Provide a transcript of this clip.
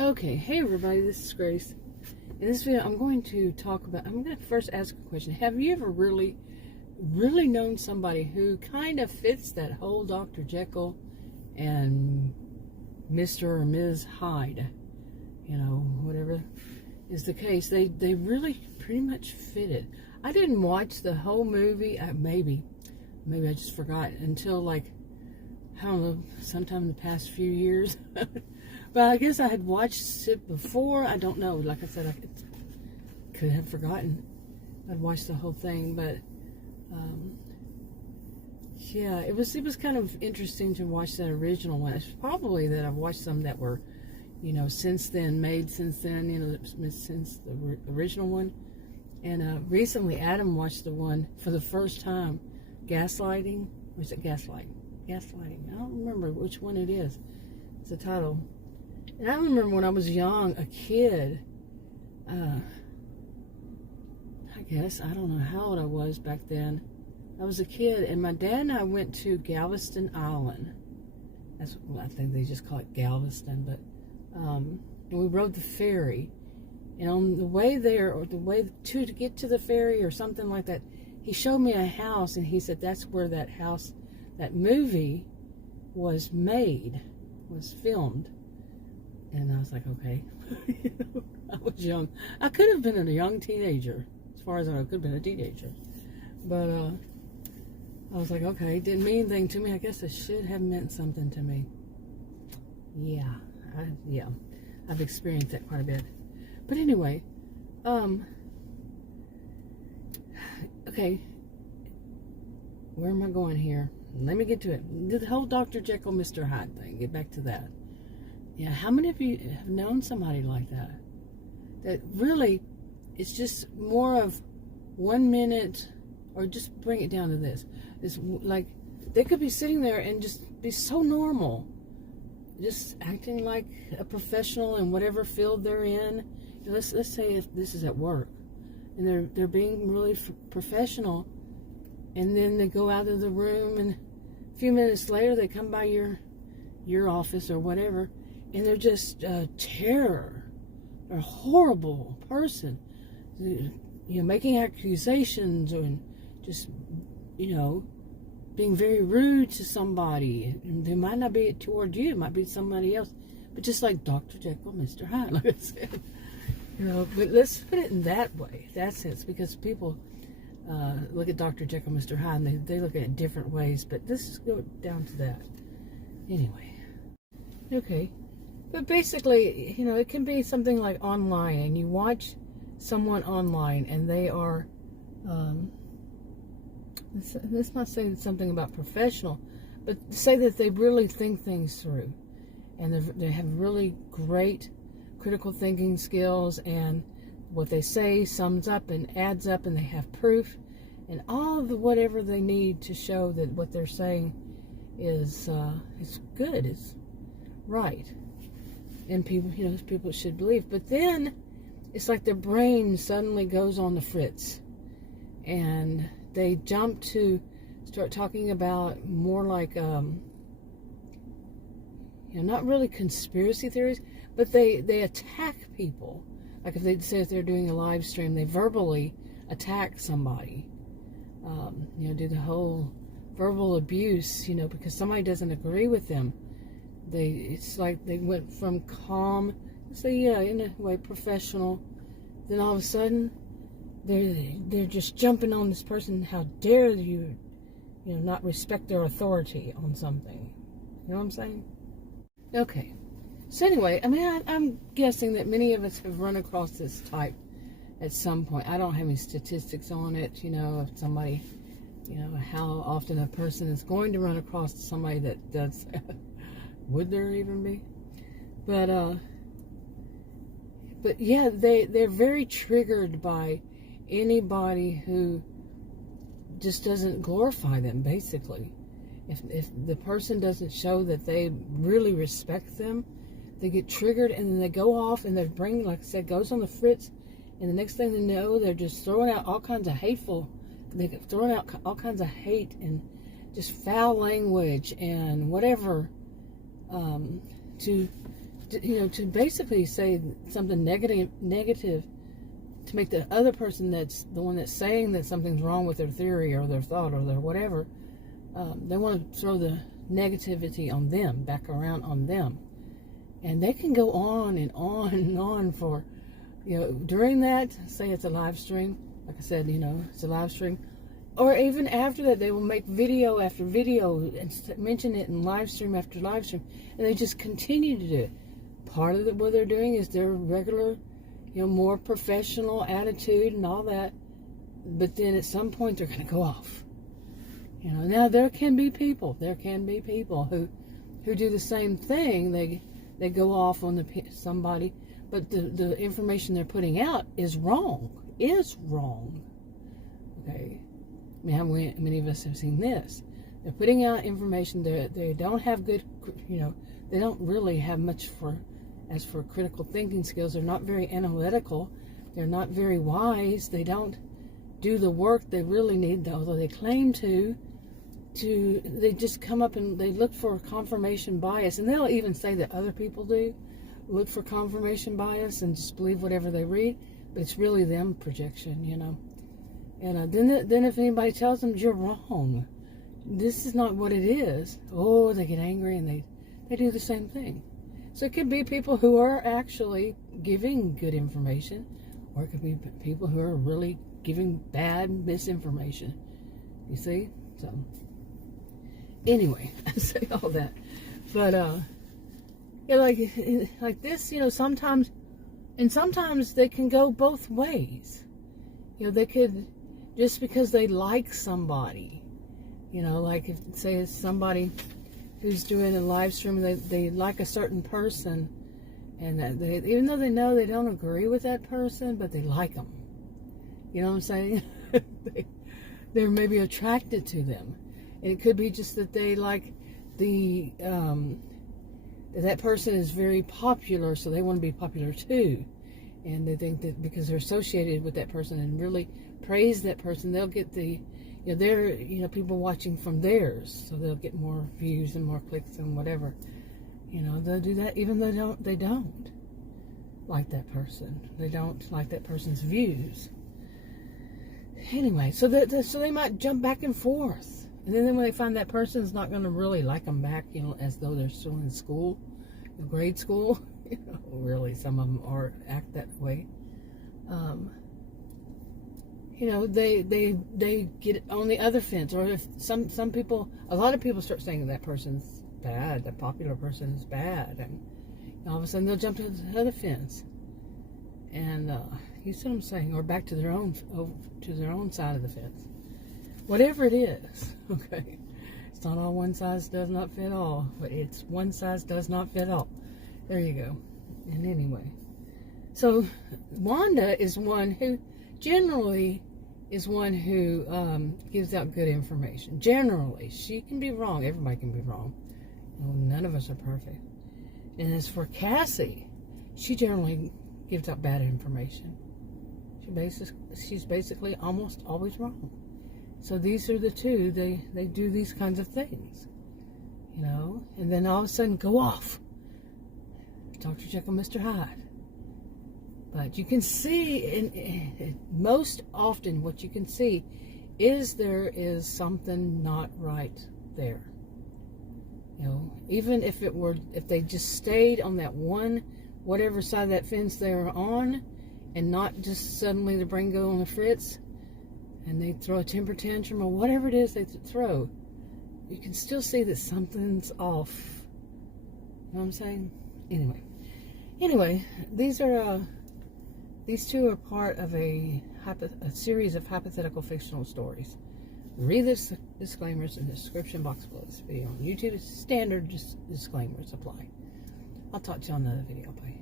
Okay, hey everybody, this is Grace. In this video, I'm going to first ask a question. Have you ever really known somebody who kind of fits that whole Dr. Jekyll and Mr. or Ms. Hyde? You know, whatever is the case. They really pretty much fit it. I didn't watch the whole movie. Maybe I just forgot until I don't know, sometime in the past few years. But I guess I had watched it before. I don't know. Like I said, I could have forgotten. I'd watched the whole thing, but yeah, it was kind of interesting to watch that original one. It's probably that I've watched some that were, since then, since the original one. And recently, Adam watched the one for the first time, Gaslighting. Or is it Gaslighting? Gaslighting. I don't remember which one it is. It's the title. And I remember when I was young, a kid, I don't know how old I was back then. I was a kid, and my dad and I went to Galveston Island. I think they just call it Galveston, but and we rode the ferry. And on the way there, or the way to get to the ferry or something like that, he showed me a house, and he said that's where that house, that movie was filmed. And I was like, okay. I was young. I could have been a young teenager. As far as I know, I could have been a teenager. But I was like, okay. It didn't mean anything to me. I guess it should have meant something to me. Yeah. I've experienced that quite a bit. But anyway, okay. Where am I going here? Let me get to it. The whole Dr. Jekyll, Mr. Hyde thing. Get back to that. Yeah, how many of you have known somebody like that? That really, it's just more of 1 minute, or just bring it down to this. It's like, they could be sitting there and just be so normal. Just acting like a professional in whatever field they're in. Let's say if this is at work. And they're being really professional. And then they go out of the room, and a few minutes later they come by your office or whatever. And they're just terror. They're a horrible person. Making accusations, and just, being very rude to somebody. And they might not be toward you. It might be somebody else. But just like Dr. Jekyll, Mr. Hyde, like I said. But let's put it in that way, that sense. Because people look at Dr. Jekyll, Mr. Hyde, and they look at it different ways. But let's just go down to that. Anyway. Okay. But basically, it can be something like online, and you watch someone online, and they are, let's not say something about professional, but say that they really think things through, and they have really great critical thinking skills, and what they say sums up and adds up, and they have proof, and all of the whatever they need to show that what they're saying is good, is right. And people should believe. But then it's like their brain suddenly goes on the fritz, and they jump to start talking about more like not really conspiracy theories, but they attack people. Like if they're doing a live stream, they verbally attack somebody. Do the whole verbal abuse, because somebody doesn't agree with them. It's like they went from calm, in a way professional, then all of a sudden they're just jumping on this person. How dare you, not respect their authority on something? You know what I'm saying? Okay. So anyway, I'm guessing that many of us have run across this type at some point. I don't have any statistics on it, if somebody, how often a person is going to run across somebody that does. Would there even be? But yeah, they're very triggered by anybody who just doesn't glorify them, basically. If the person doesn't show that they really respect them, they get triggered, and then they go off, and their brain, like I said, goes on the fritz, and the next thing they know, they're just throwing out all kinds of all kinds of hate and just foul language and whatever, to to basically say something negative to make the other person that's the one that's saying that something's wrong with their theory or their thought or their whatever, they want to throw the negativity on them, back around on them. And they can go on and on and on for, during that, say it's a live stream, like I said, it's a live stream, or even after that, they will make video after video and mention it in live stream after live stream, and they just continue to do it. Part of what they're doing is their regular, more professional attitude and all that, but then at some point they're going to go off. Now there can be people who do the same thing. They go off on somebody, but the information they're putting out is wrong. Okay, I mean, how many of us have seen this? They're putting out information. They don't have good, they don't really have much as for critical thinking skills. They're not very analytical. They're not very wise. They don't do the work they really need, although they claim to. They just come up and they look for confirmation bias, and they'll even say that other people do look for confirmation bias and just believe whatever they read, but it's really them projection, And then if anybody tells them you're wrong, this is not what it is, they get angry and they do the same thing. So it could be people who are actually giving good information, or it could be people who are really giving bad misinformation. You see? So anyway, I say all that, but like this, sometimes they can go both ways. They could, just because they like somebody, like if say it's somebody who's doing a live stream, they like a certain person, and that even though they know they don't agree with that person, but they like them. You know what I'm saying? They're maybe attracted to them. And it could be just that they like that person is very popular, so they want to be popular too. And they think that because they're associated with that person and really praise that person, they'll get people watching from theirs, so they'll get more views and more clicks and whatever. They'll do that even though they don't like that person. They don't like that person's views. Anyway, so they might jump back and forth. And then when they find that person's not going to really like them back, as though they're still in school, grade school, really some of them act that way. They get on the other fence, or if some people, a lot of people start saying that person's bad, that popular person is bad, and all of a sudden they'll jump to the other fence, and you see what I'm saying, or back to their own side of the fence. Whatever it is, okay? It's not all one size does not fit all, but it's one size does not fit all. There you go. And anyway, so Wanda is one who generally gives out good information. Generally, she can be wrong. Everybody can be wrong. None of us are perfect. And as for Cassie, she generally gives out bad information. She's basically almost always wrong. So these are the two. They do these kinds of things, and then all of a sudden go off. Dr. Jekyll, Mr. Hyde. But you can see, most often what you can see is there is something not right there. Even if they just stayed on that one, whatever side of that fence they were on, and not just suddenly the brain go on the fritz, and they throw a temper tantrum or whatever it is they throw, you can still see that something's off. You know what I'm saying? Anyway, these two are part of a series of hypothetical fictional stories. Read the disclaimers in the description box below this video. On YouTube, standard disclaimers apply. I'll talk to you on another video. Bye.